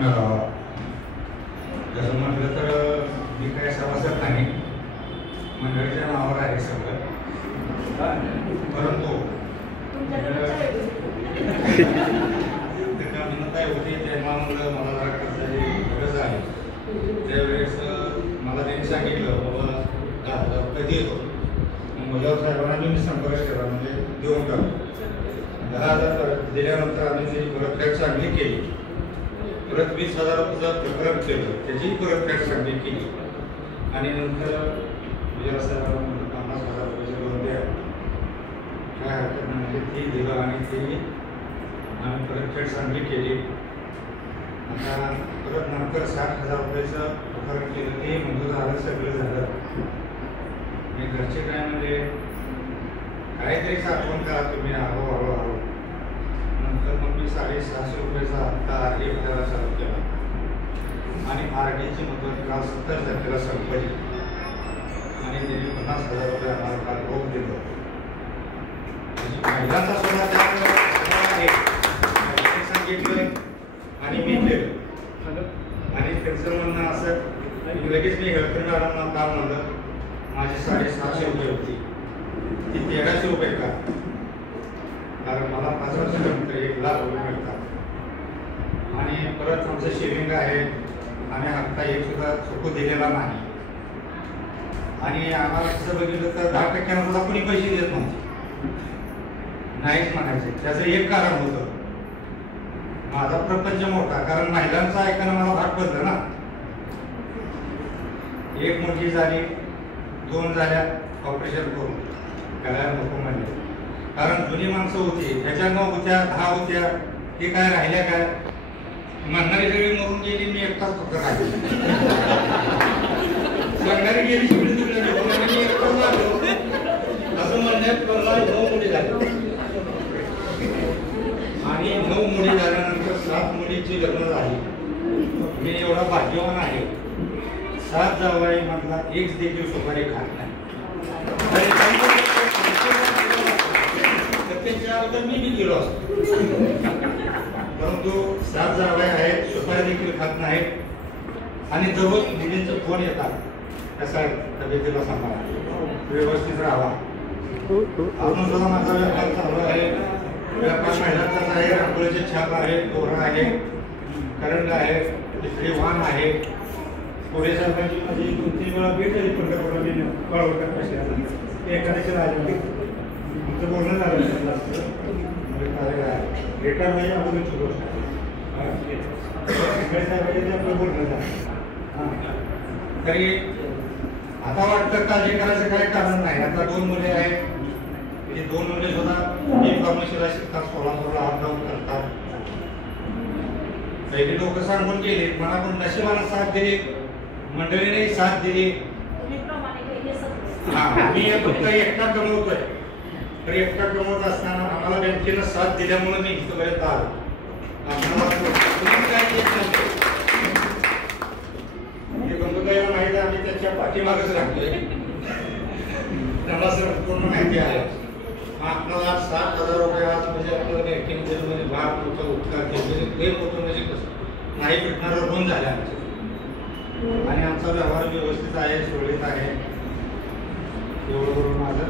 मेळावा जसं म्हटलं तर मी काय सभासद नाही, मंडळीच्या नावावर आहे सगळं. परंतु विनंती होती तेव्हा मला जरा कर्जाची गरज आहे. त्यावेळेस मला त्यांनी सांगितलं बाबा 10,000 रुपये देतो. मुलावर साहेबांना मी संपर्क केला, म्हणजे देऊन टाकतो. 10,000 दिल्यानंतर आम्ही त्याची परतफेड चांगली केली. परत 20,000 रुपयाचं प्रकरण केलं, त्याची परतफेड चांगली केली. आणि नंतर विजय साहेबांना 50,000 रुपयाची लोन द्या, काय हरकत नाही, म्हणजे ती दिलं आणि ती आम्ही परतफेड चांगली केली. आता परत नंतर 60,000 रुपयाचं प्रकरण केलं, ते मंजूर झालं, सगळं झालं. आणि घरचे काय म्हणजे काहीतरी साठवण करा तुम्ही हळूहळू. नंतर मग मी 650 रुपयाचा हप्ता RD भरायला चालू केला आणि RDची मुदत काल 70 तारखेला संपली आणि त्यांनी 50,000 रुपये आम्हाला काल रोख दिलं. महिलांचा सुद्धा सांगितलं आणि मी केलं. आणि त्यांचं म्हणणं असं लगेच मी हेल्थ मॅडमना काम म्हणलं, माझी 650 रुपये होती ती 1300 रुपये का, कारण मला 5 वर्षानंतर 1,00,000 रुपये मिळतात. आणि परत आमचं शेविंग आहे आणि हप्ता एक सुद्धा चुकू दिलेला नाही. आणि आम्हाला कसं बघितलं तर 10% सुद्धा कोणी पैसे देत नव्हते, नाहीच म्हणायचे. त्याचं एक कारण होतं, माझा प्रपंच मोठा, कारण महिलांचं ऐकायला मला भाग पडलं ना. एक मुलगी झाली, 2 झाल्या, ऑपरेशन करून करायला नको म्हणले. कारण जुनी माणसं होती, ह्याच्या 9 होत्या, 10 होत्या, ते काय राहिल्या काय, म्हणणारी सगळी मरून गेली, मी एकटाच फक्त राहिलो. सांगणारी गेली सगळी सगळी मी एकटाच राहिलो असं म्हणण्यात मला 9 मुली झाली. आणि 9 मुली झाल्यानंतर 7 मुलीची लग्न झाली. मी एवढा भाग्यवान आहे, 7 जावई मधला एक देखील सुपारी खात नाही. त्याच्या अगोदर मी गेलो असतो, परंतु 7 जावई आहेत, सुपारी देखील खात नाहीत. आणि जवळ मुलींचा फोन येतात, कसा तब्येतीला सांभाळा, व्यवस्थित राहावा. अजून सुद्धा माझा व्यापार चालू आहे. व्यापार महिलांचाच आहे, रांगोळीचे छाप आहे, तोरण आहे, करंड आहे, तिसरी वाहन आहे. पुढे साहेबांची माझी 2-3 वेळा भेट झाली पंढरपूरला, कळवतात कशी एखाद्याची राहिली. आमचं बोलणं झालं रिटायर म्हणजे अगोदरची गोष्ट साहेबांचे आपलं बोलणं झालं. तरी आता वाटतं काळजी करायचं काही कारण नाही. आता 2 मुले आहेत, ते 2 मुले सुद्धा एक फार्मसीला शिकतात, सोलापूरला अपडाऊन करतात. पहिले लोक सांगून गेले, मला पण नशिबाला साथ दिली, मंडळीने साथ दिली. मी फक्त एकटा कमवतोय, तर एकटा कमवत असताना आम्हाला बँकेनं साथ दिल्यामुळे मी इथपर्यंत आलो. बंधुताईला माहिती आहे, आम्ही त्याच्या पाठीमागच राहतोय, त्यांना पूर्ण माहिती आहे. आपल्याला 7,000 रुपये आज म्हणजे आपल्याला बँकेमध्ये म्हणजे भाग होतं, उपकार केले होतं, म्हणजे कसं नाही भेटणारं ऋण झाल्या. आणि आमचा व्यवहार व्यवस्थित आहे, सुरळीत आहे. एवढं करून माझं